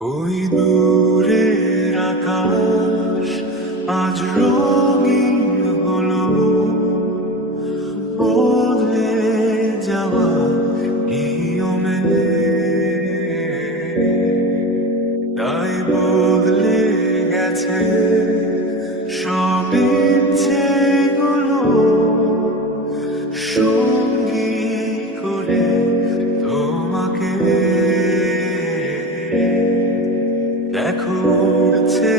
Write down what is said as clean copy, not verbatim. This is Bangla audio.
ওই দূরের আকাশ আজ রঙিন হলো, বদলে যাওয়া নিয়মে। তাই বদলে গেছে সব ইচ্ছেগুলো, সঙ্গী করে তোমাকে। দেখো উড়ছে